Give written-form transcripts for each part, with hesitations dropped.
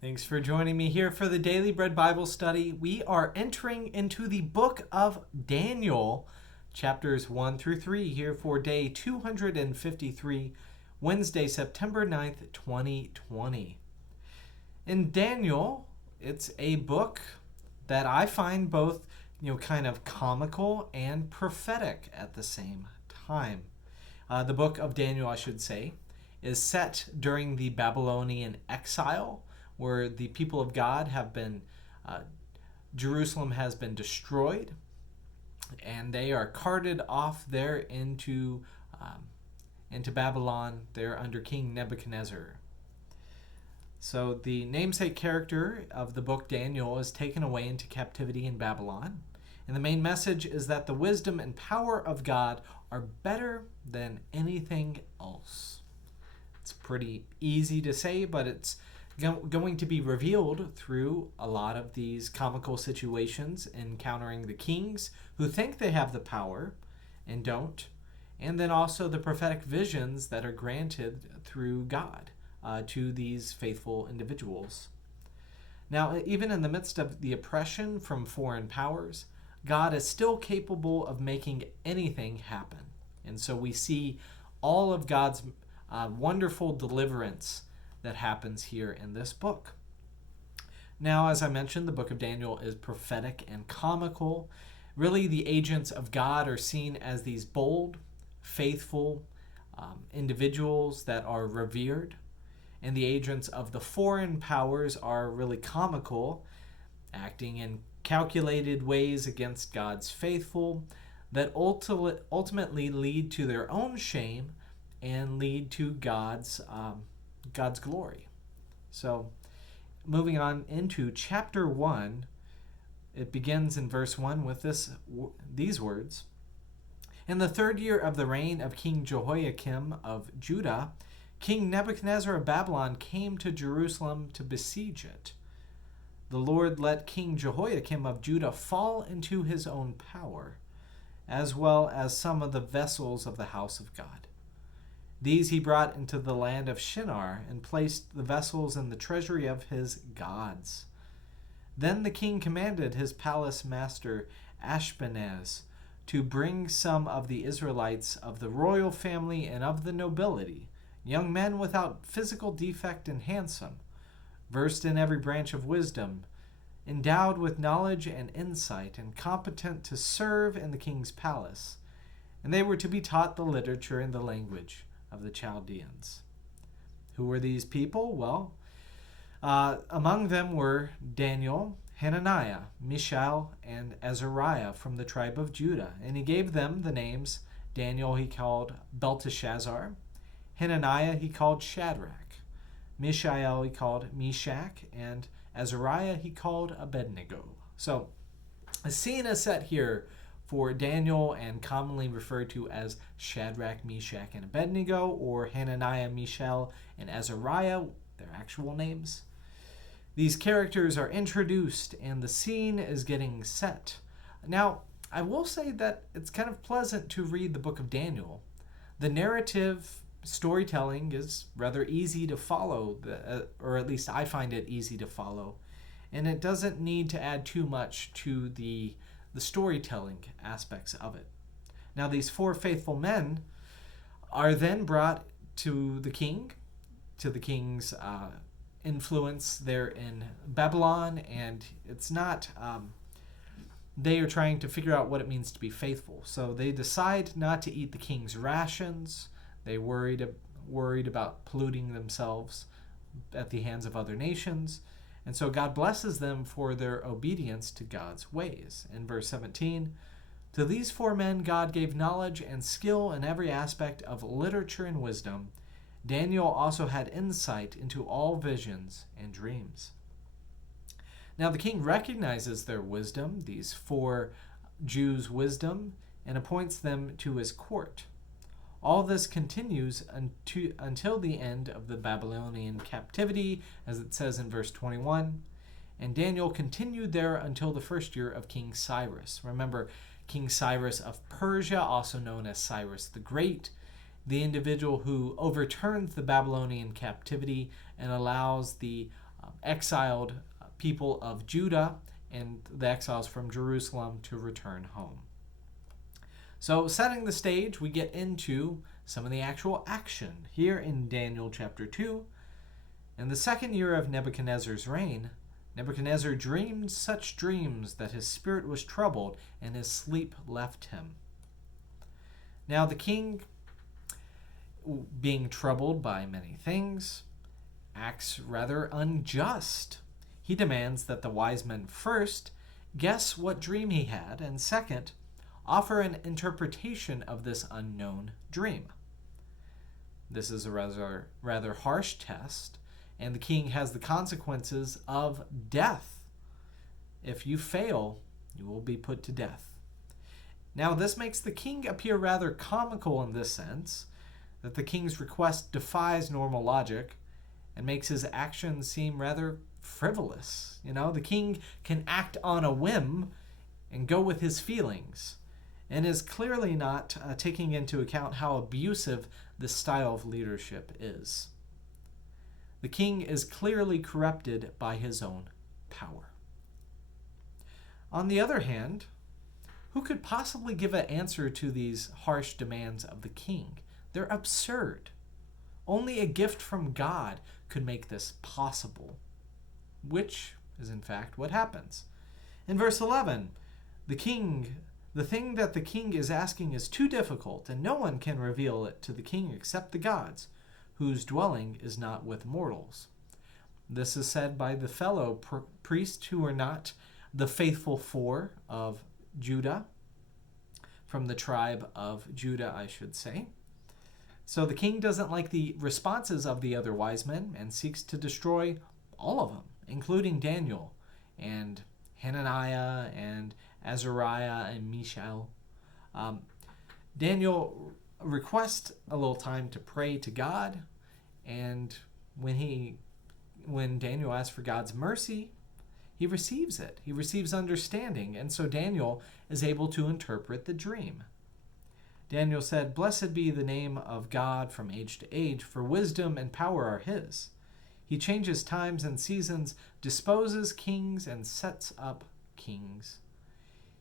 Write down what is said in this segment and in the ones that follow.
Thanks for joining me here for the Daily Bread Bible Study. We are entering into the book of Daniel, chapters 1 through 3, here for day 253, Wednesday, September 9th, 2020. In Daniel, it's a book that I find both, kind of comical and prophetic at the same time. The book of Daniel, I should say, is set during the Babylonian exile, where the people of God have been, Jerusalem has been destroyed, and they are carted off there into Babylon. They're under King Nebuchadnezzar. So the namesake character of the book Daniel is taken away into captivity in Babylon. And the main message is that the wisdom and power of God are better than anything else. It's pretty easy to say, but it's going to be revealed through a lot of these comical situations encountering the kings who think they have the power and don't, and then also the prophetic visions that are granted through God to these faithful individuals. Now, even in the midst of the oppression from foreign powers, God is still capable of making anything happen. And so we see all of God's wonderful deliverance that happens here in this book. Now, as I mentioned, the book of Daniel is prophetic and comical. Really, the agents of God are seen as these bold, faithful individuals that are revered. And the agents of the foreign powers are really comical, acting in calculated ways against God's faithful that ultimately lead to their own shame and lead to God's glory. So, moving on into chapter 1, it begins in verse 1 with these words. In the 3rd year of the reign of King Jehoiakim of Judah, King Nebuchadnezzar of Babylon came to Jerusalem to besiege it. The Lord let King Jehoiakim of Judah fall into his own power, as well as some of the vessels of the house of God. These he brought into the land of Shinar and placed the vessels in the treasury of his gods. Then the king commanded his palace master Ashpenaz to bring some of the Israelites of the royal family and of the nobility, young men without physical defect and handsome, versed in every branch of wisdom, endowed with knowledge and insight, and competent to serve in the king's palace. And they were to be taught the literature and the language of the Chaldeans. Who were these people? Well, among them were Daniel, Hananiah, Mishael, and Azariah from the tribe of Judah. And he gave them the names. Daniel he called Belteshazzar. Hananiah he called Shadrach. Mishael he called Meshach. And Azariah he called Abednego. So a scene is set here for Daniel, and commonly referred to as Shadrach, Meshach, and Abednego, or Hananiah, Mishael, and Azariah, their actual names. These characters are introduced, and the scene is getting set. Now, I will say that it's kind of pleasant to read the book of Daniel. The narrative storytelling is rather easy to follow, or at least I find it easy to follow, and it doesn't need to add too much to the storytelling aspects of it. Now, these 4 faithful men are then brought to the king's influence there in Babylon, and it's not, they are trying to figure out what it means to be faithful. So they decide not to eat the king's rations. They worried about polluting themselves at the hands of other nations. And so God blesses them for their obedience to God's ways. In verse 17, to these 4 men God gave knowledge and skill in every aspect of literature and wisdom. Daniel also had insight into all visions and dreams. Now the king recognizes their wisdom, these 4 Jews' wisdom, and appoints them to his court. All this continues until the end of the Babylonian captivity, as it says in verse 21. And Daniel continued there until the 1st year of King Cyrus. Remember, King Cyrus of Persia, also known as Cyrus the Great, the individual who overturns the Babylonian captivity and allows the exiled people of Judah and the exiles from Jerusalem to return home. So, setting the stage, we get into some of the actual action here in Daniel chapter 2. In the second year of Nebuchadnezzar's reign, Nebuchadnezzar dreamed such dreams that his spirit was troubled and his sleep left him. Now the king, being troubled by many things, acts rather unjust. He demands that the wise men first guess what dream he had, and second, offer an interpretation of this unknown dream. This is a rather harsh test, and the king has the consequences of death. If you fail, you will be put to death. Now, this makes the king appear rather comical in this sense, that the king's request defies normal logic and makes his actions seem rather frivolous. The king can act on a whim and go with his feelings, and is clearly not taking into account how abusive this style of leadership is. The king is clearly corrupted by his own power. On the other hand, who could possibly give an answer to these harsh demands of the king? They're absurd. Only a gift from God could make this possible, which is in fact what happens. In verse 11, the thing that the king is asking is too difficult, and no one can reveal it to the king except the gods, whose dwelling is not with mortals. This is said by the fellow priests who are not the faithful four of Judah, from the tribe of Judah, I should say. So the king doesn't like the responses of the other wise men and seeks to destroy all of them, including Daniel and Hananiah and Azariah and Mishael. Daniel requests a little time to pray to God, and when Daniel asks for God's mercy, he receives it. He receives understanding, and so Daniel is able to interpret the dream. Daniel said, "Blessed be the name of God from age to age, for wisdom and power are his. He changes times and seasons, disposes kings, and sets up kings.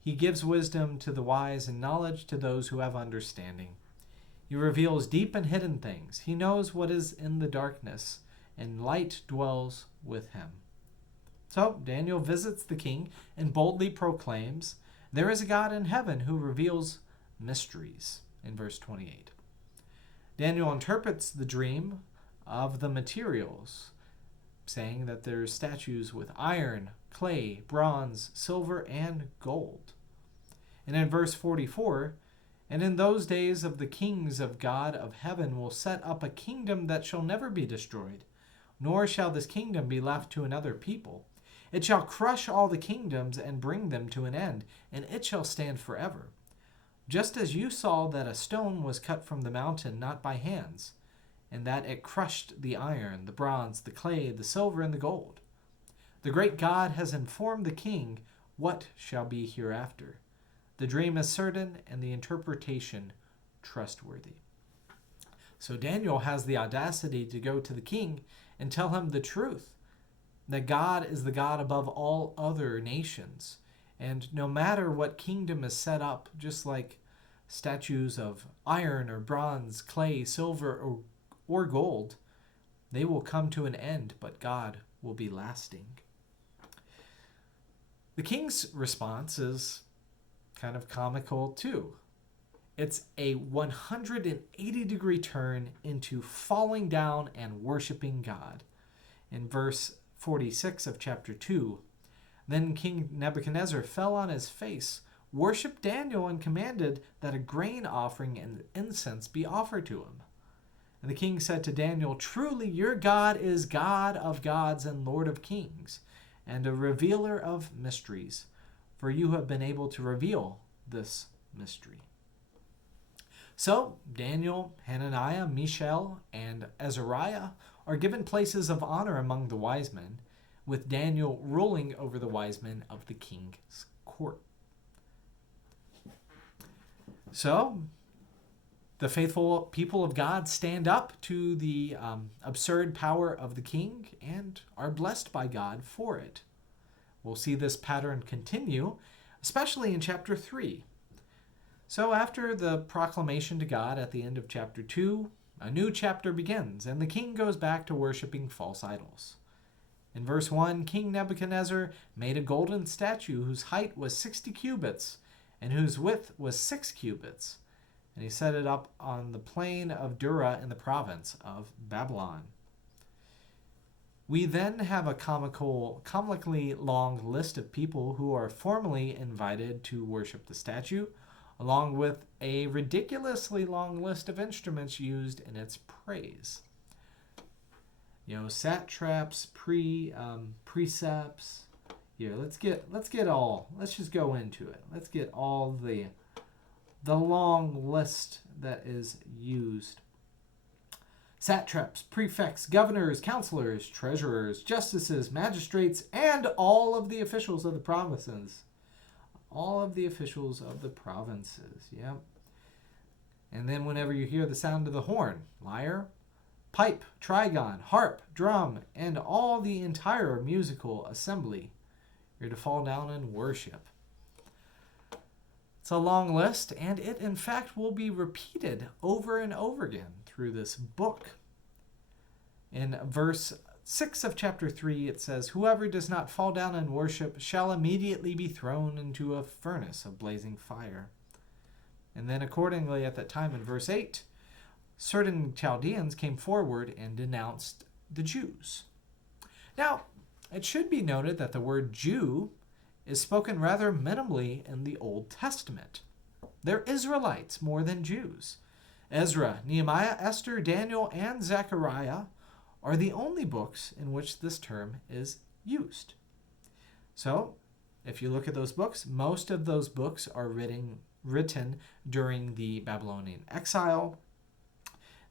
He gives wisdom to the wise and knowledge to those who have understanding. He reveals deep and hidden things. He knows what is in the darkness, and light dwells with him." So Daniel visits the king and boldly proclaims, "There is a God in heaven who reveals mysteries," in verse 28. Daniel interprets the dream of the materials, saying that there's statues with iron, clay, bronze, silver, and gold. And in verse 44, "And in those days of the kings of God of heaven will set up a kingdom that shall never be destroyed, nor shall this kingdom be left to another people. It shall crush all the kingdoms and bring them to an end, and it shall stand forever. Just as you saw that a stone was cut from the mountain not by hands, and that it crushed the iron, the bronze, the clay, the silver, and the gold. The great God has informed the king what shall be hereafter. The dream is certain, and the interpretation trustworthy." So Daniel has the audacity to go to the king and tell him the truth, that God is the God above all other nations. And no matter what kingdom is set up, just like statues of iron or bronze, clay, silver, or gold, they will come to an end, but God will be lasting. The king's response is kind of comical too. It's a 180-degree turn into falling down and worshiping God. In verse 46 of chapter 2, "Then King Nebuchadnezzar fell on his face, worshipped Daniel, and commanded that a grain offering and incense be offered to him. And the king said to Daniel, 'Truly your God is God of gods and Lord of kings, and a revealer of mysteries, for you have been able to reveal this mystery.'" So Daniel, Hananiah, Mishael, and Azariah are given places of honor among the wise men, with Daniel ruling over the wise men of the king's court. So The faithful people of God stand up to the absurd power of the king and are blessed by God for it. We'll see this pattern continue, especially in chapter 3. So after the proclamation to God at the end of chapter 2, a new chapter begins, and the king goes back to worshiping false idols. In verse 1, King Nebuchadnezzar made a golden statue whose height was 60 cubits and whose width was 6 cubits. And he set it up on the plain of Dura in the province of Babylon. We then have a comically long list of people who are formally invited to worship the statue, along with a ridiculously long list of instruments used in its praise. Satraps, precepts. Here, let's just go into it. Let's get all the long list that is used. Satraps, prefects, governors, counselors, treasurers, justices, magistrates, and all of the officials of the provinces. All of the officials of the provinces, yep. And then whenever you hear the sound of the horn, lyre, pipe, trigon, harp, drum, and all the entire musical assembly, you're to fall down and worship. It's a long list, and it in fact will be repeated over and over again through this book. In verse 6 of chapter 3, it says, "Whoever does not fall down and worship shall immediately be thrown into a furnace of blazing fire." And then accordingly at that time in verse 8, certain Chaldeans came forward and denounced the Jews. Now, it should be noted that the word Jew is spoken rather minimally in the Old Testament. They're Israelites more than Jews. Ezra, Nehemiah, Esther, Daniel, and Zechariah are the only books in which this term is used. So, if you look at those books, most of those books are written during the Babylonian exile.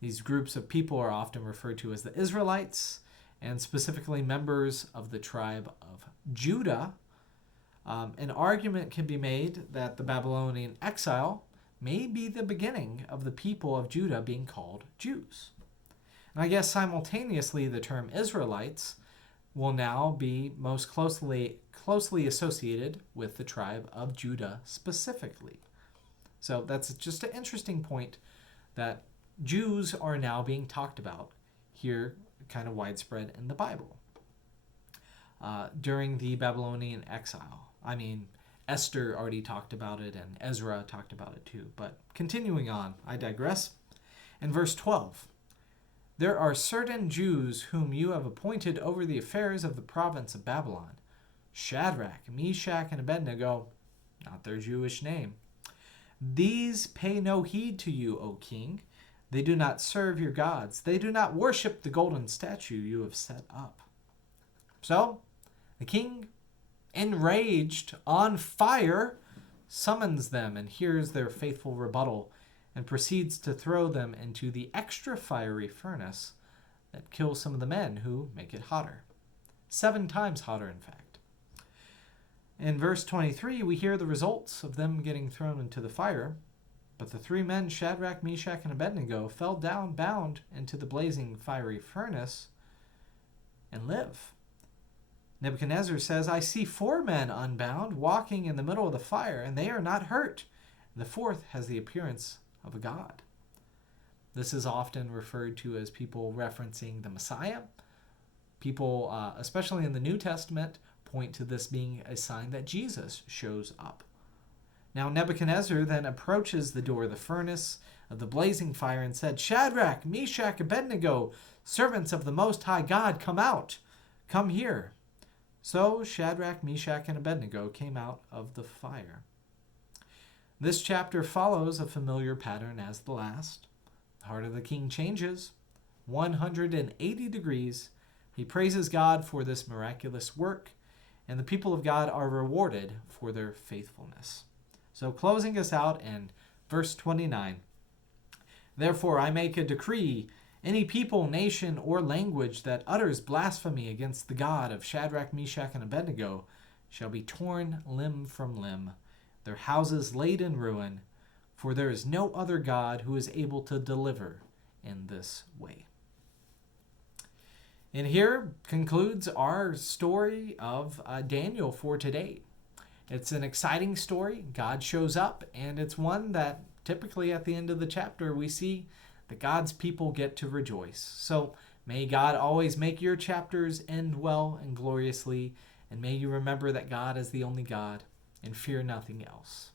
These groups of people are often referred to as the Israelites, and specifically members of the tribe of Judah. An argument can be made that the Babylonian exile may be the beginning of the people of Judah being called Jews. And I guess simultaneously the term Israelites will now be most closely associated with the tribe of Judah specifically. So that's just an interesting point that Jews are now being talked about here, kind of widespread in the Bible. During the Babylonian exile. I mean, Esther already talked about it and Ezra talked about it too. But continuing on, I digress. In verse 12, "There are certain Jews whom you have appointed over the affairs of the province of Babylon. Shadrach, Meshach, and Abednego," not their Jewish name, "these pay no heed to you, O king. They do not serve your gods. They do not worship the golden statue you have set up." So, the king, enraged, on fire, summons them and hears their faithful rebuttal and proceeds to throw them into the extra fiery furnace that kills some of the men who make it hotter. 7 times hotter, in fact. In verse 23, we hear the results of them getting thrown into the fire. "But the 3 men, Shadrach, Meshach, and Abednego, fell down bound into the blazing fiery furnace and live." Nebuchadnezzar says, "I see 4 men unbound walking in the middle of the fire, and they are not hurt. The 4th has the appearance of a god." This is often referred to as people referencing the Messiah. People, especially in the New Testament, point to this being a sign that Jesus shows up. Now Nebuchadnezzar then approaches the door of the furnace of the blazing fire and said, "Shadrach, Meshach, Abednego, servants of the Most High God, come out. Come here." So Shadrach, Meshach, and Abednego came out of the fire. This chapter follows a familiar pattern as the last. The heart of the king changes 180 degrees. He praises God for this miraculous work, and the people of God are rewarded for their faithfulness. So closing us out in verse 29, "Therefore I make a decree, any people, nation, or language that utters blasphemy against the God of Shadrach, Meshach, and Abednego shall be torn limb from limb, their houses laid in ruin, for there is no other God who is able to deliver in this way. And here concludes our story of Daniel for today. It's an exciting story. God shows up, and it's one that typically at the end of the chapter we see that God's people get to rejoice. So may God always make your chapters end well and gloriously, and may you remember that God is the only God and fear nothing else.